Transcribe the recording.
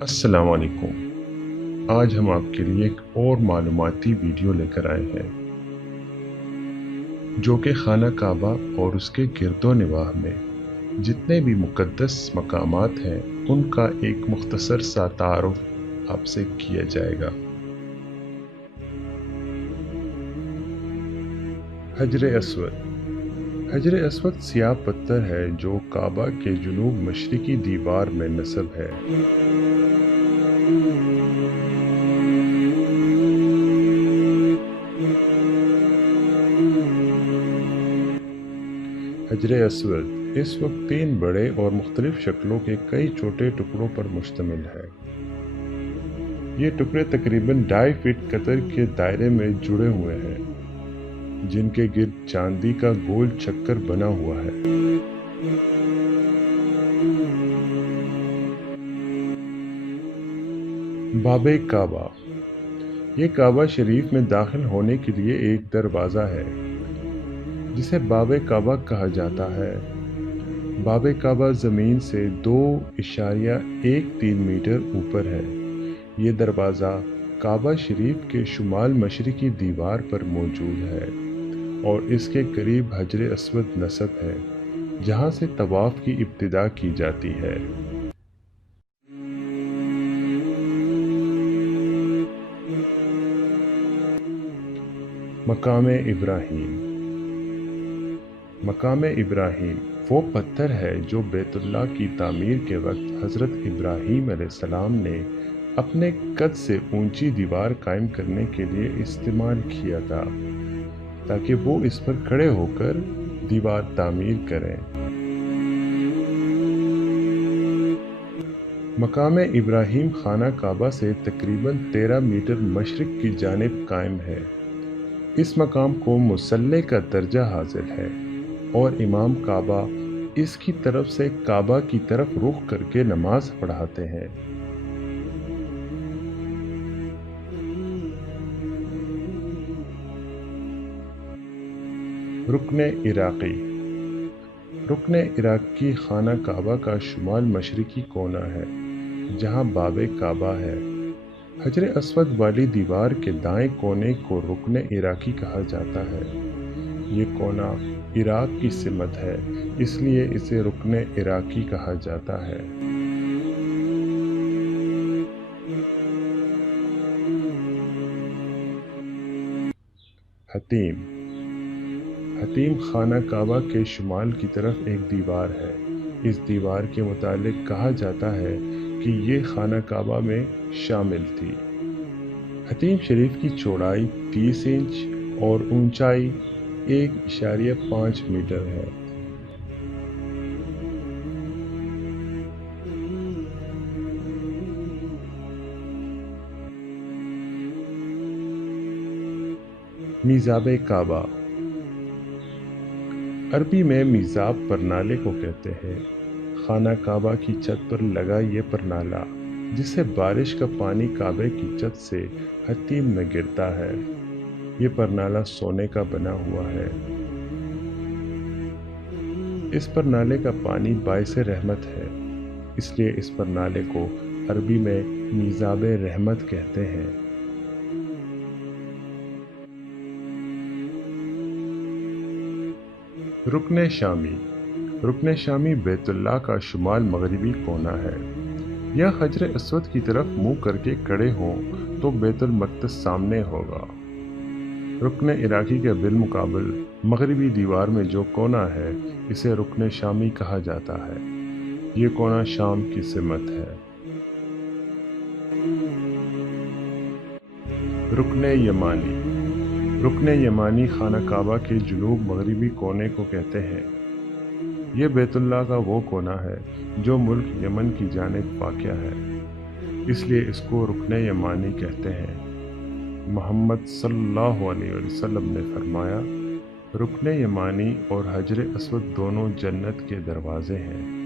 अस्सलाम वालेकुम। आज हम आपके लिए एक और मालूमाती वीडियो लेकर आए हैं जो कि खाना काबा और उसके गिरदो निवाह में जितने भी मुक़द्दस मकामात हैं उनका एक मुख्तसर सा तारुफ आपसे किया जाएगा। हजर अस्वद। हजर अस्वद सियाह पत्थर है जो काबा के जुनूब मशरिकी दीवार में नस्ब है। हजर अस्वद इस वक्त 3 बड़े और मुख्तलिफ शक्लों के कई छोटे टुकड़ों पर मुश्तमिल है। ये टुकड़े तकरीबन 2.5 फीट कतर के दायरे में जुड़े हुए हैं जिनके गिर्द चांदी का गोल चक्कर बना हुआ है। बाबे काबा। ये काबा शरीफ में दाखिल होने के लिए एक दरवाज़ा है जिसे बाबे काबा कहा जाता है। बाबे काबा ज़मीन से 2.13 मीटर ऊपर है। ये दरवाज़ा काबा शरीफ के शुमाल मशरिकी दीवार पर मौजूद है और इसके करीब हजर अस्वद नस्ब है जहाँ से तवाफ़ की इब्तिदा की जाती है। मकाम इब्राहीम। मकाम इब्राहीम वो पत्थर है जो बैतुल्लाह की तामीर के वक्त हज़रत इब्राहीम अलैहिस्सलाम ने अपने कद से ऊंची दीवार कायम करने के लिए इस्तेमाल किया था ताकि वो इस पर खड़े होकर दीवार तामीर करें। मकाम इब्राहीम खाना काबा से तकरीबन 13 मीटर मशरिक की जानिब कायम है। इस मकाम को मुसल्ले का दर्जा हासिल है और इमाम काबा इसकी तरफ से काबा की तरफ रुख करके नमाज पढ़ाते हैं। रुकने इराकी। रुकने इराकी खाना काबा का शुमाल मशरिकी कोना है जहां बाबे काबा है। हजर अस्वद वाली दीवार के दाएं कोने को रुकने इराकी कहा जाता है। ये कोना इराक की सिमत है इसलिए इसे रुकने इराकी कहा जाता है। हतीम। हतीम खाना काबा के शुमाल की तरफ एक दीवार है। इस दीवार के मुतालिक कहा जाता है कि ये खाना काबा में शामिल थी। हतीम शरीफ की चौड़ाई 30 इंच और ऊंचाई 1.5 मीटर है। मीज़ाब काबा। अरबी में मीज़ाब परनाले को कहते हैं। खाना काबा की छत पर लगा ये परनाला जिससे बारिश का पानी काबे की छत से हतीम में गिरता है। ये परनाला सोने का बना हुआ है। इस परनाले का पानी बाइसे रहमत है इसलिए इस परनाले को अरबी में मीज़ाब रहमत कहते हैं। रुकने शामी। रुकने शामी बैतुल्लाह का शुमाल मगरिबी कोना है। यह हजर अस्वद की तरफ मुंह करके खड़े हों तो बैतुल मक़दस सामने होगा। रुकने इराकी के बिलमुकाबिल मगरिबी दीवार में जो कोना है इसे रुकने शामी कहा जाता है। ये कोना शाम की सिमत है। रुकने यमानी। रुकने यमानी खाना काबा के जुनूब मगरिबी कोने को कहते हैं। ये बैतुल्लाह का वो कोना है जो मुल्क यमन की जानिब वाक़या है इसलिए इसको रुकने यमानी कहते हैं। मोहम्मद सल्लल्लाहु अलैहि वसल्लम ने फरमाया, रुकने यमानी और हजर अस्वद दोनों जन्नत के दरवाजे हैं।